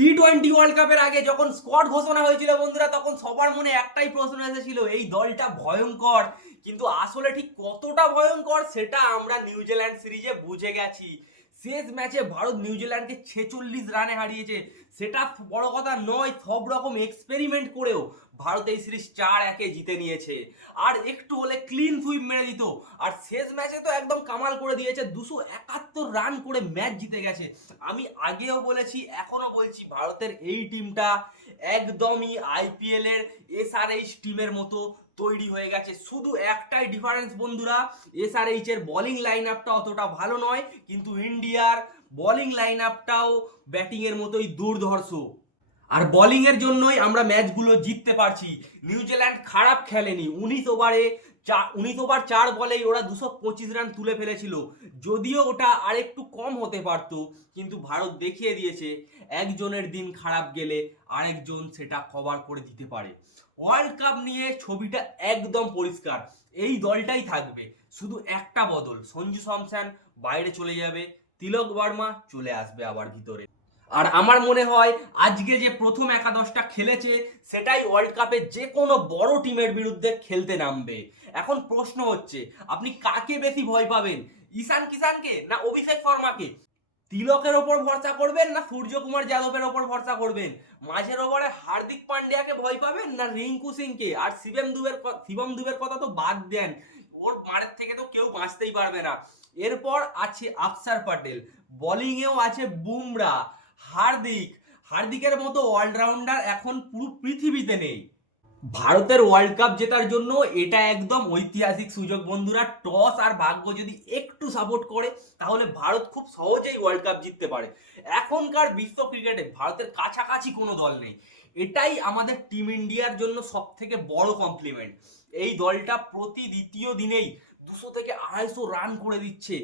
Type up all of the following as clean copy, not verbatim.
টি-20 world কাপের আগে যখন স্কোয়াড ঘোষণা হয়েছিল বন্ধুরা, তখন সবার মনে একটাই প্রশ্ন এসেছিল, এই দলটা ভয়ঙ্কর। কিন্তু আসলে ঠিক কতটা ভয়ঙ্কর সেটা আমরা নিউজিল্যান্ড সিরিজে বুঝে গেছি। শেষ ম্যাচে ভারত নিউজিল্যান্ডকে 46 রানে হারিয়েছে। সেটা বড় কথা নয়, সব রকম এক্সপেরিমেন্ট করেও ভারত এই সিরিজ 4-1 জিতে নিয়েছে। আর একটু হলে ক্লিন সুইপ মেরে দিত। আর শেষ ম্যাচে তো একদম কামাল করে দিয়েছে, 271 রান করে ম্যাচ জিতে গেছে। আমি আগেও বলেছি, এখনো বলছি, ভারতের এই টিমটা একদমই আইপিএল এর এসআরএইচ টিমের মতো তৈরি হয়ে গেছে। শুধু একটাই ডিফারেন্স বন্ধুরা, এসআরএইচ এর বোলিং লাইন আপটা অতটা ভালো নয়, কিন্তু ইন্ডিয়ার বোলিং লাইন আপটাও ব্যাটিং এর মতোই দুর্ধর্ষ। আর বোলিং এর জন্যই আমরা ম্যাচগুলো জিততে পারছি। নিউজিল্যান্ড খারাপ খেলেনি, 19 ওভার 4 বলেই ওরা 225 রান তুলে ফেলেছিল। যদিও ওটা আরেকটু কম হতে পারতো, কিন্তু ভারত দেখিয়ে দিয়েছে একজনের দিন খারাপ গেলে আরেকজন সেটা কভার করে দিতে পারে। ওয়ার্ল্ড কাপ নিয়ে ছবিটা একদম পরিষ্কার, এই দলটাই থাকবে। শুধু একটা বদল, সঞ্জু স্যামসন বাইরে চলে যাবে, তিলক বর্মা চলে আসবে আবার ভিতরে। আর আমার মনে হয় আজকে যে প্রথম একাদশটা খেলেছে সেটাই ওয়ার্ল্ড কাপে যে কোনো বড় টিমের বিরুদ্ধে খেলতে নামবে। এখন প্রশ্ন হচ্ছে, আপনি কাকে বেশি ভয় পাবেন, ঈশান কিষানকে না অভিষেক শর্মাকে? তিলকের ওপর ভরসা করবেন না সূর্যকুমার যাদবের ওপর ভরসা করবেন? মাঝের ওভারে হার্দিক পান্ডিয়াকে ভয় পাবেন না রিঙ্কু সিংকে? আর শিবম দুবের কথা তো বাদ দেন, ওর মারের থেকে তো কেউ বাঁচতেই পারবে না। এরপর আছে অক্ষর প্যাটেল, বোলিংয়েও আছে বুমরা, হার্দিকের মতো অলরাউন্ডার এখন পুরো পৃথিবীতে নেই। ভারতের ওয়ার্ল্ড কাপ জেতার জন্য এটা একদম ঐতিহাসিক সুযোগ বন্ধুরা। টস আর ভাগ্য যদি একটু সাপোর্ট করে তাহলে ভারত খুব সহজেই ওয়ার্ল্ড কাপ জিততে পারে। এখনকার বিশ্ব ক্রিকেটে ভারতের কাছাকাছি কোনো দল নেই, এটাই আমাদের টিম ইন্ডিয়ার জন্য সব থেকে বড় কমপ্লিমেন্ট। এই দলটা প্রতি দ্বিতীয় দিনেই 200 থেকে 250 রান করে দিচ্ছে।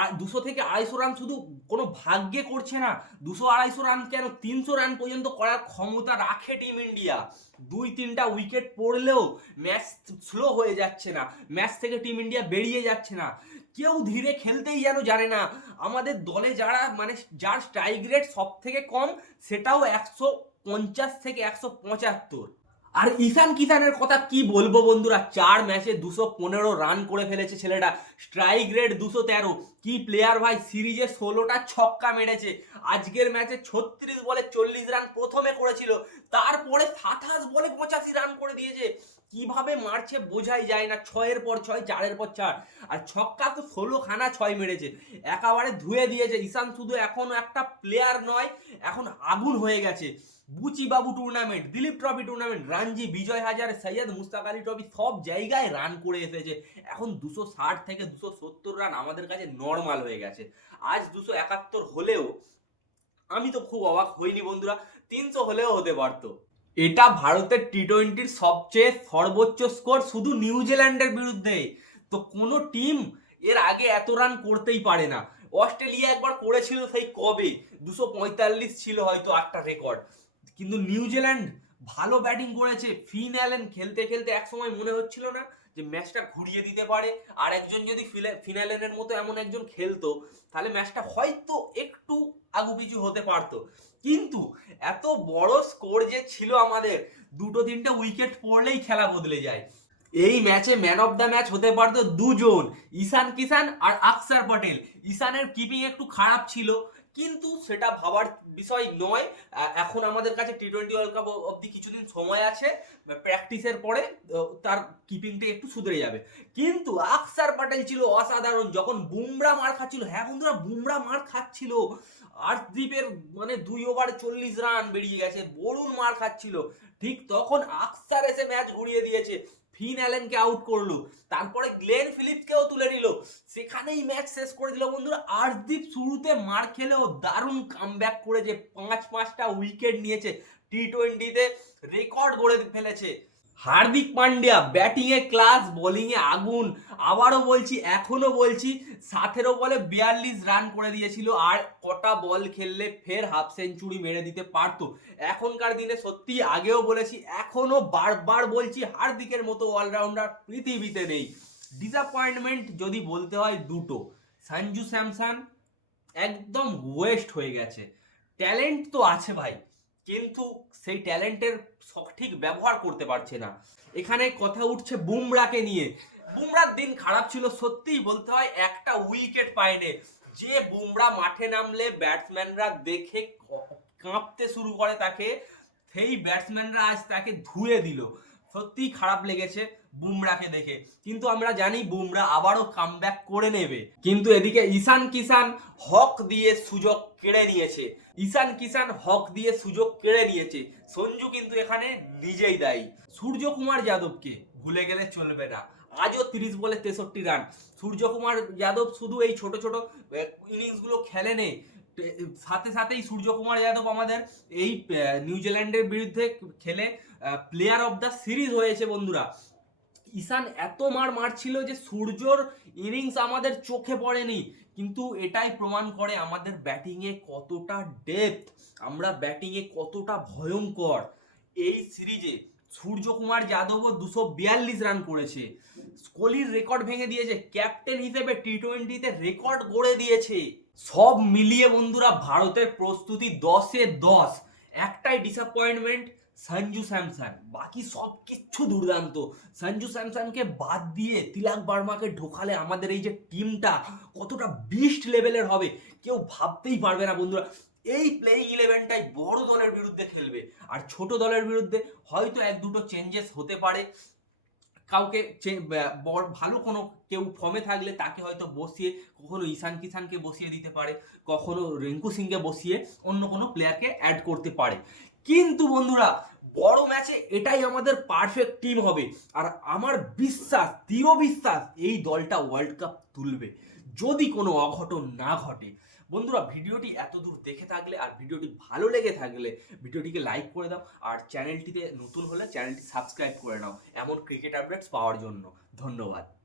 আর 200 থেকে 250 রান শুধু কোনো ভাগ্যে করছে না, 200-250 রান কেন, 300 রান পর্যন্ত করার ক্ষমতা রাখে টিম ইন্ডিয়া। 2-3টা উইকেট পড়লেও ম্যাচ স্লো হয়ে যাচ্ছে না, ম্যাচ থেকে টিম ইন্ডিয়া বেরিয়ে যাচ্ছে না। কেউ ধীরে খেলতেই যেন জানে না। আমাদের দলে যারা যার স্ট্রাইক রেট সব থেকে কম সেটাও 150 থেকে 175। আর ঈশান কিষানের কথা কি বলবো বন্ধুরা, 4 ম্যাচে 215 রান করে ফেলেছে ছেলেটা, স্ট্রাইক রেট 213। কি প্লেয়ার ভাই, সিরিজে 16টা ছক্কা মেরেছে। আজকের ম্যাচে 36 বলে 40 রান প্রথমে করেছিল, তারপরে 27 বলে 85 রান করে দিয়েছে। কিভাবে মারছে বোঝাই যায় না, 6-এর পর 6, 4-এর পর 4। আর ছক্কা তো 16খানা 6 মেরেছে, একেবারে ধুয়ে দিয়েছে। ঈশান শুধু এখন একটা প্লেয়ার নয়, এখন আগুন হয়ে গেছে। Buchi Babu tournament, Duleep trophy tournament, Ranji, Vijay Hazare, Syed Mustaq Ali trophy, সব জায়গায় রান করে এসেছে। এখন 260 থেকে 270 রান আমাদের কাছে নর্মাল হয়ে গেছে। আজ 271 হলেও আমি তো খুব অবাক হইনি বন্ধুরা, 300 হলেও হতে পারতো। এটা ভারতের টি-20-র সবচেয়ে সর্বোচ্চ স্কোর, শুধু নিউজিল্যান্ডের বিরুদ্ধে। তো কোনো টিম এর আগে এত রান করতেই পারে না। অস্ট্রেলিয়া একবার করেছিল, সেই কবে 245 ছিল হয়তো একটা রেকর্ড। কিন্তু নিউজিল্যান্ড ভালো ব্যাটিং করেছে। ফিন অ্যালেন খেলতে খেলতে একসময় মনে হচ্ছিল না যে ম্যাচটা ঘুরিয়ে দিতে পারে? আর একজন যদি ফিন অ্যালেনের মতো এমন একজন খেলতো তাহলে ম্যাচটা হয়তো একটু আগুপিছু হতে পারতো। কিন্তু এত বড় স্কোর যে ছিল আমাদের, 2-3টে উইকেট পড়লেই খেলা বদলে যায়। এই ম্যাচে ম্যান অফ দ্য ম্যাচ হতে পারতো দুজন, ঈশান কিষান আর অক্ষর প্যাটেল। ঈশানের কিপিং একটু খারাপ ছিল, কিন্তু সেটা ভাবার বিষয় নয়। এখন আমাদের কাছে টি-20 ওয়ার্ল্ড কাপ অবধি কিছুদিন সময় আছে, প্র্যাকটিসের পরে তার কিপিংটা একটু সুধরে যাবে। কিন্তু অক্ষর প্যাটেল ছিল অসাধারণ যখন বুমরা মার খাচ্ছিল। হ্যাঁ বন্ধুরা, বুমরা মার খাচ্ছিল। আর্শদীপের 2 ওভারে 40 রান বেরিয়ে গেছে, বরুণ মার খাচ্ছিল, ঠিক তখন অক্ষর এসে ম্যাচ ঘুরিয়ে দিয়েছে। ফিন অ্যালেনকে আউট করলো, তারপরে গ্লেন ফিলিপসকেও তুলে নিল, সেখানেই ম্যাচ শেষ করে দিল বন্ধুরা। আর্শদীপ শুরুতে মার খেলেও দারুণ কামব্যাক করেছে, 5-5টা উইকেট নিয়েছে, টি-20তে রেকর্ড গড়ে ফেলেছে। হার্দিক পান্ডিয়া ব্যাটিং এ ক্লাস, বোলিং এ আগুন। আবারও বলছি, এখনো বলছি, 17 বলে 42 রান করে দিয়েছিল। আর কটা বল খেললে ফের হাফ সেঞ্চুরি মেরে দিতে পারতো। এখনকার দিনে সত্যি, আগেও বলেছি, এখনো বারবার বলছি, হার্দিকের মতো অলরাউন্ডার পৃথিবীতে নেই। ডিসঅ্যাপয়েন্টমেন্ট যদি বলতে হয় দুটো, সঞ্জু স্যামসন একদম ওয়েস্ট হয়ে গেছে। ট্যালেন্ট তো আছে ভাই, কিন্তু সেই ট্যালেন্টের সঠিক ব্যবহার করতে পারছে না। এখানে কথা উঠছে বুমরাকে নিয়ে। বুমরার দিন খারাপ ছিল, সত্যিই বলতে হয়, একটা উইকেট পায়নি। যে বুমরা মাঠে নামলে ব্যাটসম্যানরা দেখে কাঁপতে শুরু করে তাকে, সেই ব্যাটসম্যানরা আজ তাকে ধুয়ে দিল। সত্যিই খারাপ লেগেছে বুমরাকে দেখে, কিন্তু আমরা জানি বুমরা আবারও কামব্যাক করে নেবে। কিন্তু এদিকে ঈশান কিষান হক দিয়ে সুযোগ কেড়ে নিয়েছে। সঞ্জু কিন্তু এখানে নিজেই দায়ী। সূর্যকুমার যাদবকে ভুলে গেলে চলবে না। আজও 30 বলে 63 রান। সূর্যকুমার যাদব শুধু এই ছোট ছোট ইনিংসগুলো খেলে নেই, সাথে সাথেই সূর্যকুমার যাদব আমাদের এই নিউজিল্যান্ডের বিরুদ্ধে খেলে প্লেয়ার অফ দ্য সিরিজ হয়েছে বন্ধুরা। ঈশান এত মারছিল যে সূর্যর ইনিংস আমাদের চোখে পড়েনি, কিন্তু এটাই প্রমাণ করে আমাদের ব্যাটিংয়ে কতটা ডেপথ, আমরা ব্যাটিংয়ে কতটা ভয়ঙ্কর। এই সিরিজে সূর্যকুমার যাদবও 242 রান করেছে, কোহলির রেকর্ড ভেঙে দিয়েছে, ক্যাপ্টেন হিসেবে টি-20-তে রেকর্ড গড়ে দিয়েছে। সব মিলিয়ে বন্ধুরা ভারতের প্রস্তুতি 10-এ 10। একটাই ডিসঅ্যাপয়েন্টমেন্ট, সঞ্জু স্যামসন, বাকি সব কিচ্ছু দুর্দান্ত। সঞ্জু স্যামসনকে বাদ দিয়ে তিলক বার্মাকে ঢোকালে আমাদের এই যে টিমটা কতটা বিস্ট লেভেলের হবে কেউ ভাবতেই পারবে না বন্ধুরা। এই প্লেইং 11টাই বড় দলের বিরুদ্ধে খেলবে, আর ছোট দলের বিরুদ্ধে হয়তো এক দুটো চেঞ্জেস হতে পারে। কাউকে ভালো কোনো কেউ ফর্মে থাকলে তাকে হয়তো বসিয়ে, কখনো ঈশান কিষানকে বসিয়ে দিতে পারে, কখনো রিঙ্কু সিংকে বসিয়ে অন্য কোনো প্লেয়ারকে অ্যাড করতে পারে। কিন্তু বন্ধুরা বড় ম্যাচে এটাই আমাদের পারফেক্ট টিম হবে, আর আমার বিশ্বাস, দৃঢ় বিশ্বাস, এই দলটা ওয়ার্ল্ড কাপ তুলবে যদি কোনো অঘটন না ঘটে। বন্ধুরা ভিডিওটি এত দূর দেখে থাকলে আর ভিডিওটি ভালো লেগে থাকলে ভিডিওটিকে লাইক করে দাও, আর চ্যানেলটিতে নতুন হলে চ্যানেলটি সাবস্ক্রাইব করে নাও এমন ক্রিকেট আপডেটস পাওয়ার জন্য। ধন্যবাদ।